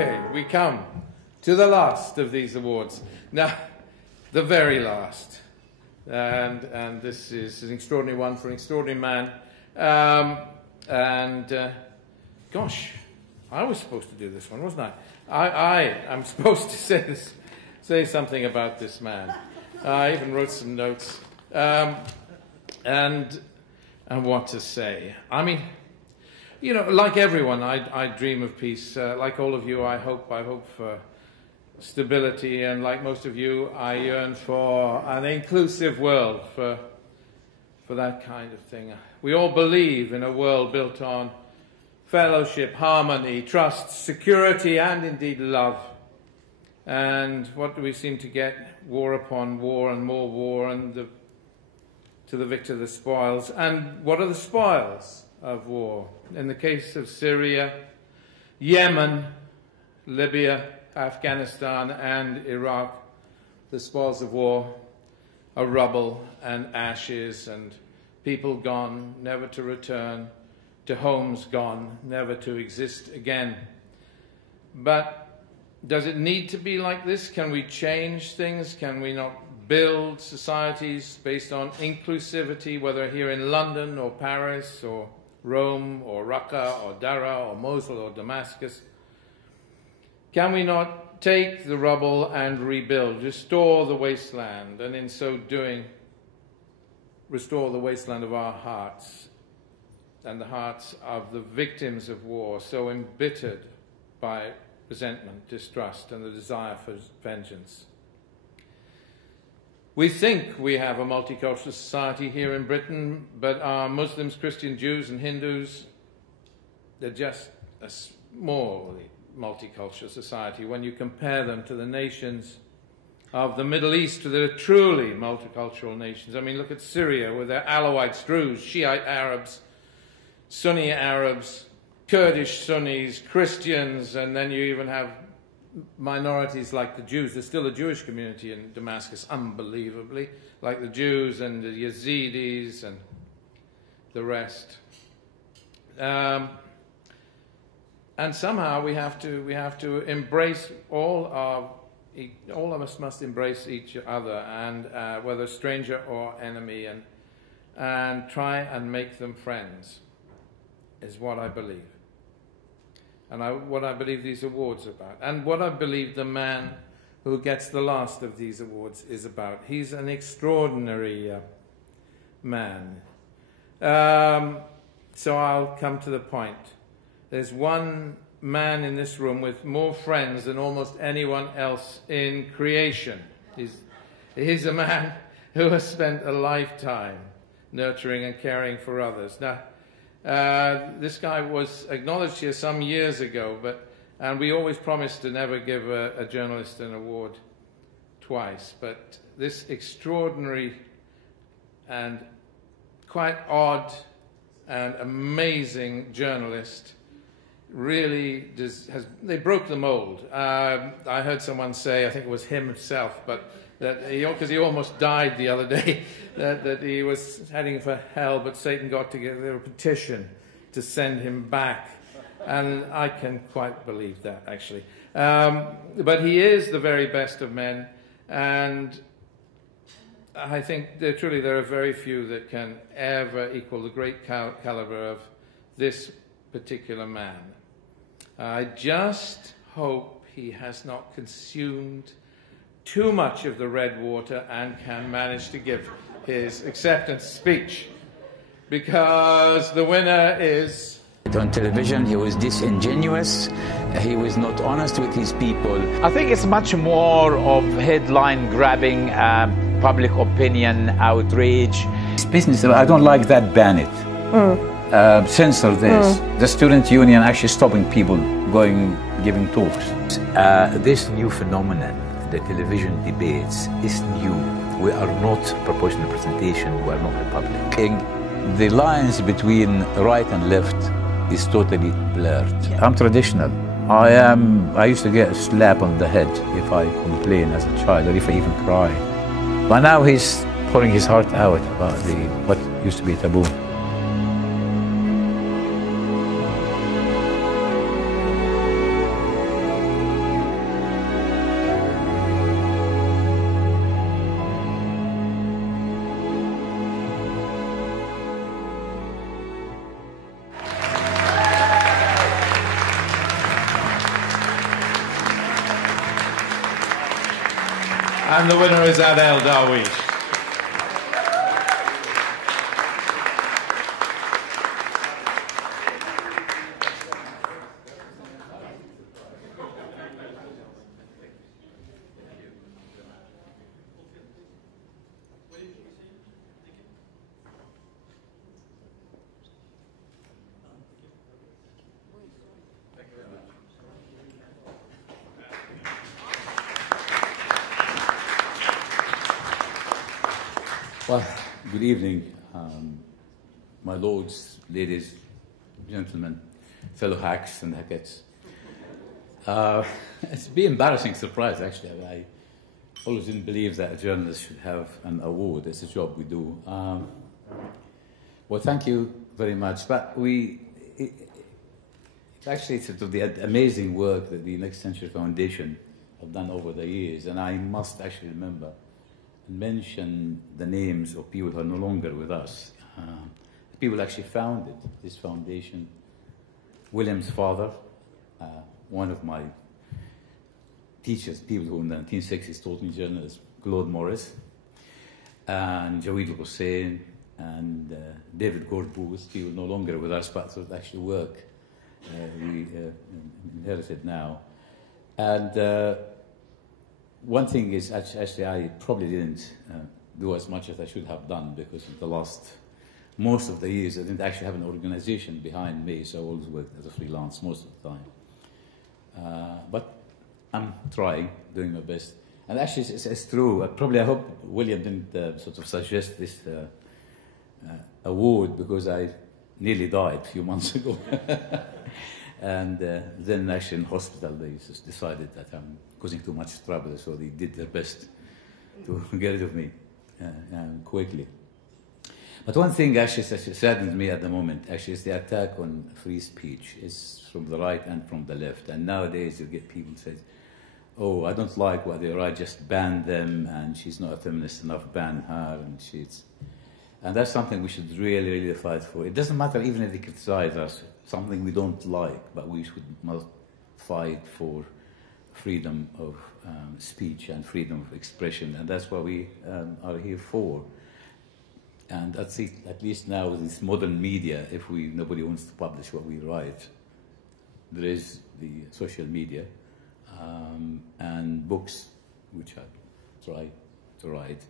Okay, we come to the last of these awards. Now, the very last. And this is an extraordinary one for an extraordinary man. Gosh, I was supposed to do this one, wasn't I? I am supposed to say something about this man. I even wrote some notes. And what to say. I mean, you know, like everyone, I dream of peace. Like all of you, I hope for stability, and like most of you, I yearn for an inclusive world, for that kind of thing. We all believe in a world built on fellowship, harmony, trust, security, and indeed love. And what do we seem to get? War upon war and more war, and to the victor the spoils. And what are the spoils of war? In the case of Syria, Yemen, Libya, Afghanistan, and Iraq, the spoils of war are rubble and ashes, and people gone, never to return, to homes gone, never to exist again. But does it need to be like this? Can we change things? Can we not build societies based on inclusivity, whether here in London or Paris or Rome or Raqqa or Dara or Mosul or Damascus? Can we not take the rubble and rebuild, restore the wasteland, and in so doing, restore the wasteland of our hearts and the hearts of the victims of war, so embittered by resentment, distrust, and the desire for vengeance? We think we have a multicultural society here in Britain, but our Muslims, Christians, Jews, and Hindus, they're just a small multicultural society when you compare them to the nations of the Middle East, to the truly multicultural nations. I mean, look at Syria with their Alawites, Druze, Shiite Arabs, Sunni Arabs, Kurdish Sunnis, Christians, and then you even have minorities like the Jews. There's still a Jewish community in Damascus, unbelievably, like the Jews and the Yazidis and the rest. And somehow we have to embrace all of us must embrace each other, and whether stranger or enemy, and try and make them friends, is what I believe. And what I believe these awards are about. And what I believe the man who gets the last of these awards is about. He's an extraordinary man. So I'll come to the point. There's one man in this room with more friends than almost anyone else in creation. He's a man who has spent a lifetime nurturing and caring for others. Now, this guy was acknowledged here some years ago, and we always promised to never give a journalist an award twice. But this extraordinary and quite odd and amazing journalist really they broke the mold. I heard someone say, I think it was him himself, but that because he almost died the other day, that he was heading for hell, but Satan got together a petition to send him back. And I can quite believe that, actually. But he is the very best of men, and I think there are very few that can ever equal the great caliber of this particular man. I just hope he has not consumed too much of the red water and can manage to give his acceptance speech, because the winner is... On television, he was disingenuous, he was not honest with his people. I think it's much more of headline-grabbing, public opinion, outrage. It's business. I don't like that, ban it. Censor this. The student union actually stopping people giving talks. This new phenomenon, the television debates, is new. We are not proportional representation, we are not Republic. The lines between right and left is totally blurred. I'm traditional. I used to get a slap on the head if I complain as a child, or if I even cry. But now he's pouring his heart out about what used to be taboo. And the winner is Adel Darwish. Well, good evening, my lords, ladies, gentlemen, fellow hacks and hackettes. It's a bit embarrassing surprise, actually. I always didn't believe that a journalist should have an award. It's a job we do. Well, thank you very much. But actually, it's sort of the amazing work that the Next Century Foundation have done over the years, and I must actually remember mention the names of people who are no longer with us. People actually founded this foundation. William's father, one of my teachers, people who in the 1960s taught me journalism, Claude Morris, and Jawid Hussein, and David Gordbooth, people no longer with us, but sort of actually work we inherited now. And one thing is, actually, I probably didn't do as much as I should have done, because in most of the years, I didn't actually have an organization behind me, so I always worked as a freelance most of the time. But I'm trying, doing my best. And actually, it's true. I hope William didn't sort of suggest this award, because I nearly died a few months ago. And then actually in hospital, they just decided that I'm causing too much trouble, so they did their best to get rid of me quickly. But one thing actually saddens me at the moment, actually, is the attack on free speech. It's from the right and from the left. And nowadays you get people say, oh, I don't like what they write, just ban them, and she's not a feminist enough, ban her, and that's something we should really, really fight for. It doesn't matter even if they criticize us, something we don't like, but we must fight for freedom of speech and freedom of expression, and that's what we are here for. And at least now with this modern media, if nobody wants to publish what we write, there is the social media and books, which I try to write.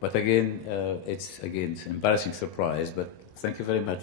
But again, it's an embarrassing surprise. But thank you very much.